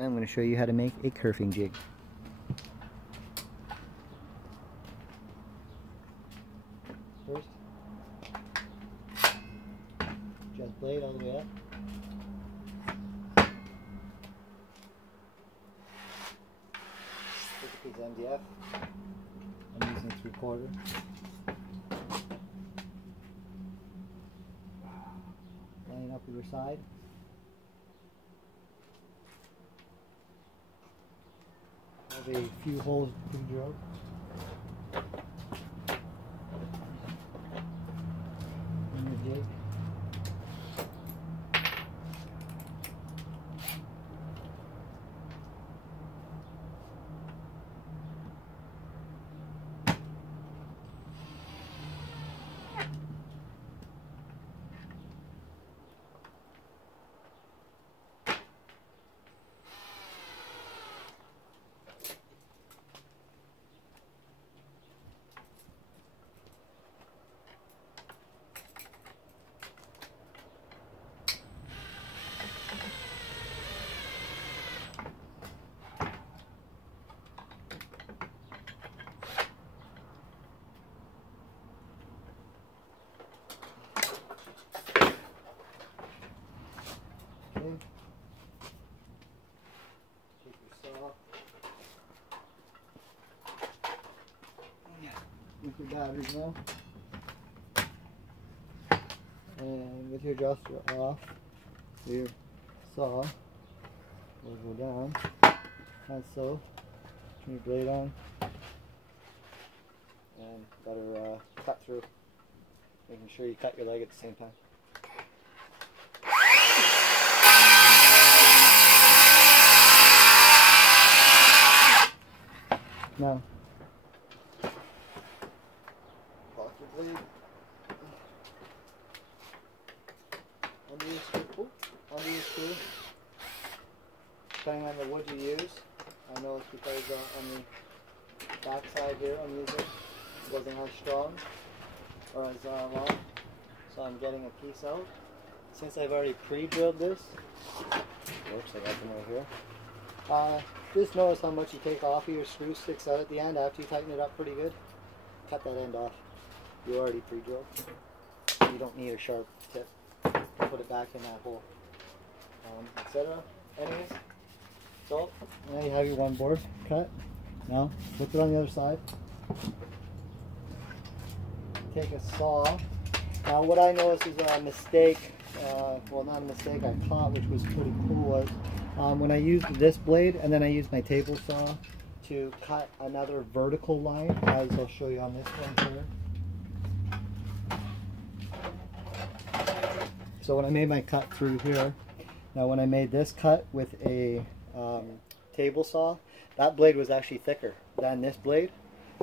I'm going to show you how to make a kerfing jig. First, just blade all the way up. Take a piece of MDF. I'm using 3/4. Line up either side. Have a few holes pre-drilled. In the jig. Take your saw. With your batteries now. And with your adjuster off, your saw will go down, as so. Turn your blade on, and better cut through, making sure you cut your leg at the same time. Now, lock your blade under your screw, depending on the wood you use. I know it's because on the back side here I'm using it wasn't as strong or as long, so I'm getting a piece out. Since I've already pre-drilled this, whoops, I got them right here. Just notice how much you take off of your screw sticks out at the end after you tighten it up pretty good. Cut that end off. You already pre-drilled. You don't need a sharp tip. Put it back in that hole, etc. Anyways, so now you have your one board cut. Now flip it on the other side. Take a saw. Now what I noticed is a mistake. Well, not a mistake I caught, which was pretty cool, was when I used this blade and then I used my table saw to cut another vertical line, as I'll show you on this one here. So when I made my cut through here, now when I made this cut with a table saw, that blade was actually thicker than this blade.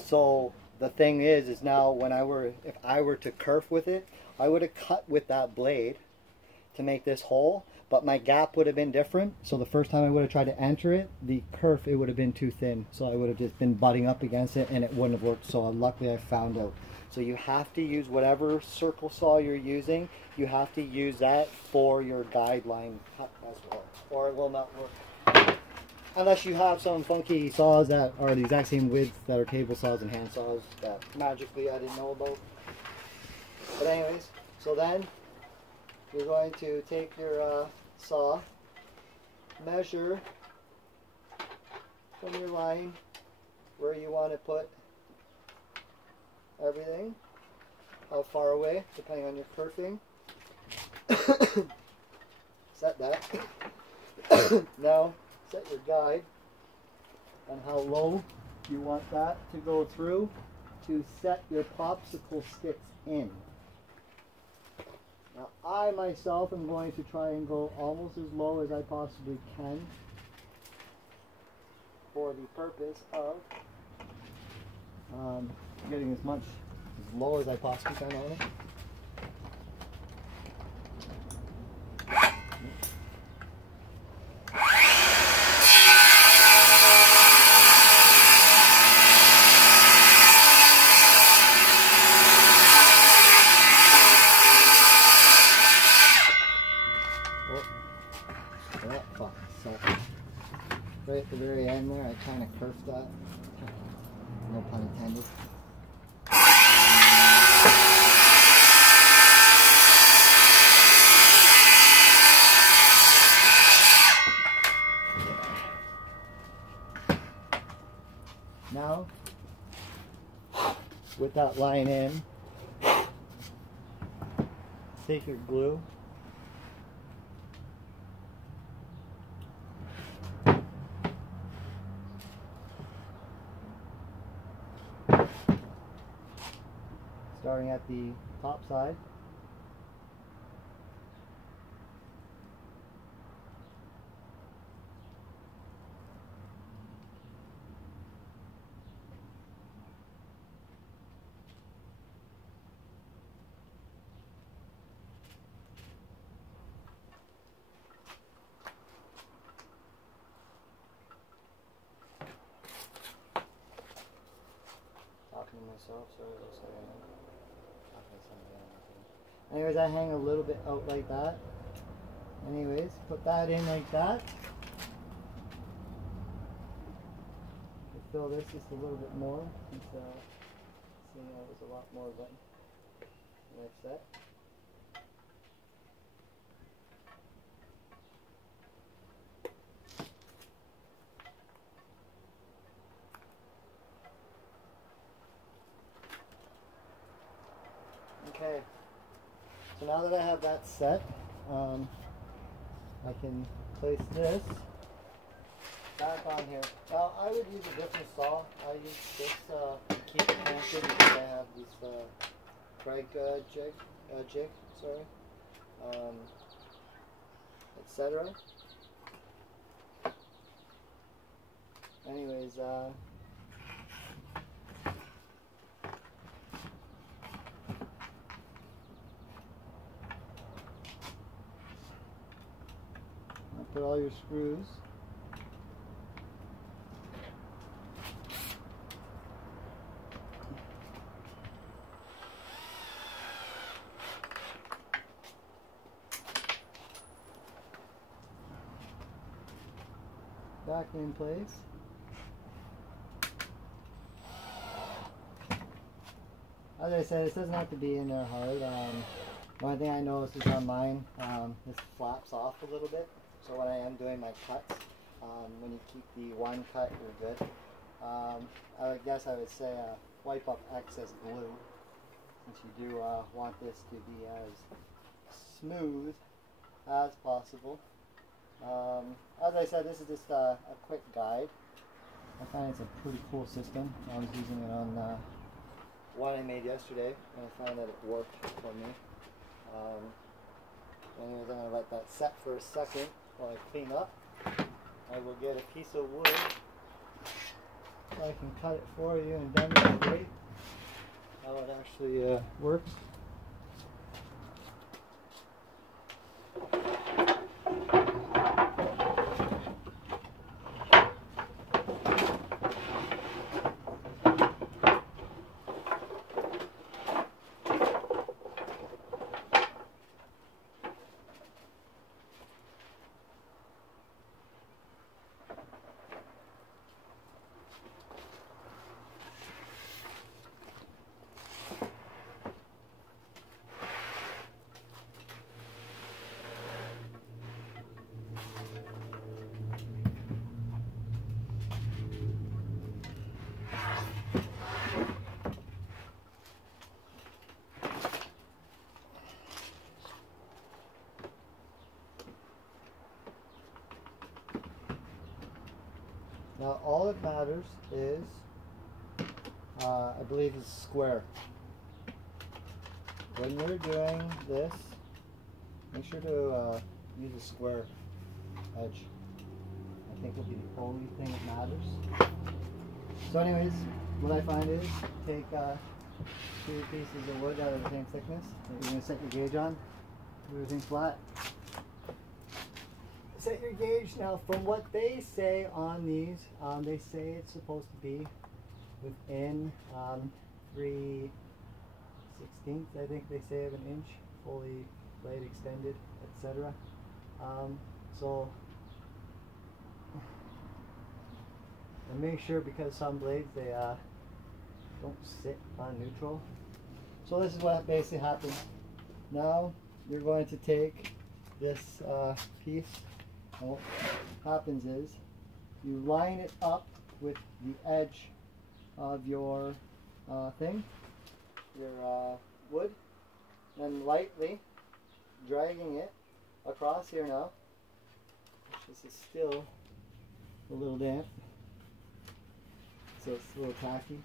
So the thing is now when if I were to kerf with it, I would have cut with that blade to make this hole, but my gap would have been different. So the first time I would have tried to enter it, the kerf, it would have been too thin. So I would have just been butting up against it and it wouldn't have worked. So luckily I found out. So you have to use whatever circle saw you're using, you have to use that for your guideline cut as well, or it will not work. Unless you have some funky saws that are the exact same width that are table saws and hand saws that magically I didn't know about. But anyways, so then you're going to take your saw, measure from your line where you want to put everything, how far away, depending on your kerfing. Set that. Now set your guide on how low you want that to go through to set your popsicle sticks in. Now I myself am going to try and go almost as low as I possibly can for the purpose of getting as low as I possibly can on it. right at the very end there, I kind of kerfed that. No pun intended. Now, with that line in, take your glue, starting at the top side. Talking to myself, sorry, just so I know. Anyways, I hang a little bit out like that. Anyways, put that in like that. Fill this just a little bit more. Since, seeing that was a lot more than I set. Okay, so now that I have that set, I can place this back on here. Now I would use a different saw. I use this to keep it connected because I have this Craig jig, etc. Anyways, put all your screws. Back in place. As I said, it doesn't have to be in there hard. One thing I noticed is on mine, this flaps off a little bit. So when I am doing my cuts, when you keep the one cut, you're good. I guess I would say wipe up excess glue, since you do want this to be as smooth as possible. As I said, this is just a quick guide. I find it's a pretty cool system. I was using it on one I made yesterday, and I found that it worked for me. Anyways, I'm going to let that set for a second while I clean up. I will get a piece of wood so I can cut it for you and demonstrate how it actually works. Now all that matters is, I believe is square. When you're doing this, make sure to use a square edge. I think will be the only thing that matters. So anyways, what I find is, take 2 pieces of wood out of the same thickness that you're going to set your gauge on, do everything flat. Set your gauge. Now from what they say on these, they say it's supposed to be within 3/16 I think they say of an inch, fully blade extended, etc. So And make sure, because some blades, they don't sit on neutral. So this is what basically happens. Now you're going to take this piece, and what happens is you line it up with the edge of your thing, your wood, and lightly dragging it across here now. This is still a little damp, so it's a little tacky.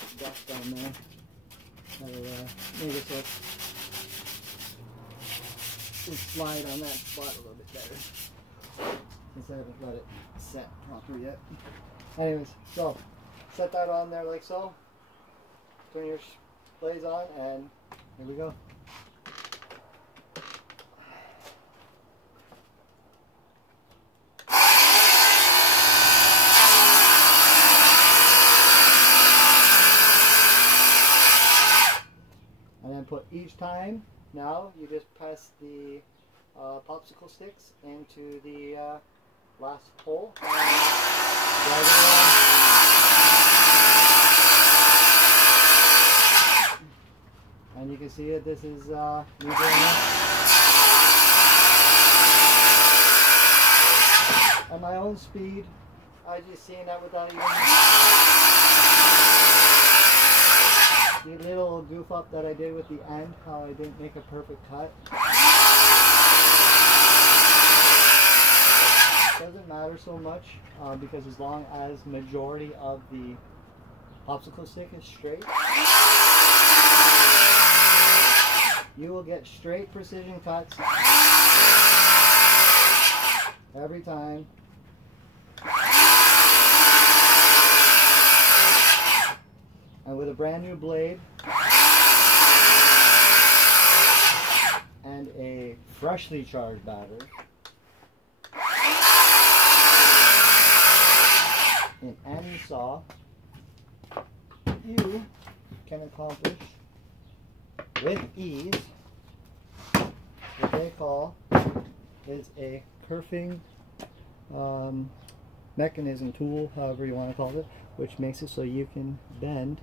Put dust down there. That'll make it so it'll slide on that spot a little bit better, since I haven't got it set proper yet. Anyways, so set that on there like so. Turn your blades on, and here we go. And then put each time, now you just press the popsicle sticks into the last hole and drag it around. And you can see it, this is me doing it. At my own speed, I just seen that without even the little goof up that I did with the end, how I didn't make a perfect cut. Doesn't matter so much because as long as majority of the popsicle stick is straight, you will get straight precision cuts every time. And with a brand new blade and a freshly charged battery in any saw, you can accomplish with ease what they call is a kerfing mechanism, tool, however you want to call it, which makes it so you can bend.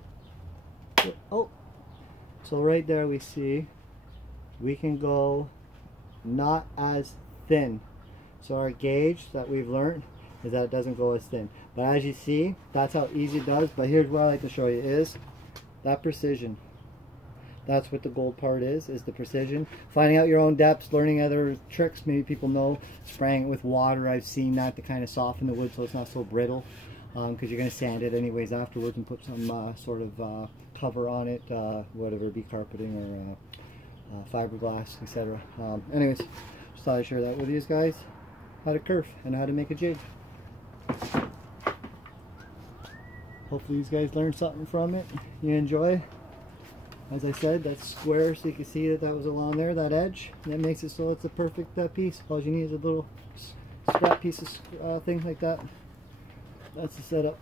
Oh, so right there we see we can go not as thin. So our gauge that we've learned is that it doesn't go as thin. But as you see, that's how easy it does. But here's what I like to show you is that precision. That's what the gold part is the precision. Finding out your own depths, learning other tricks. Maybe people know spraying it with water. I've seen that to kind of soften the wood so it's not so brittle. Because you're going to sand it anyways afterwards and put some sort of cover on it, whatever it be, carpeting or fiberglass, etc. Anyways, just thought I'd share that with you guys, how to kerf and how to make a jig. Hopefully you guys learned something from it, you enjoy. As I said, that's square, so you can see that that was along there, that edge. And that makes it so it's a perfect piece. All you need is a little scrap piece of thing like that. That's the setup.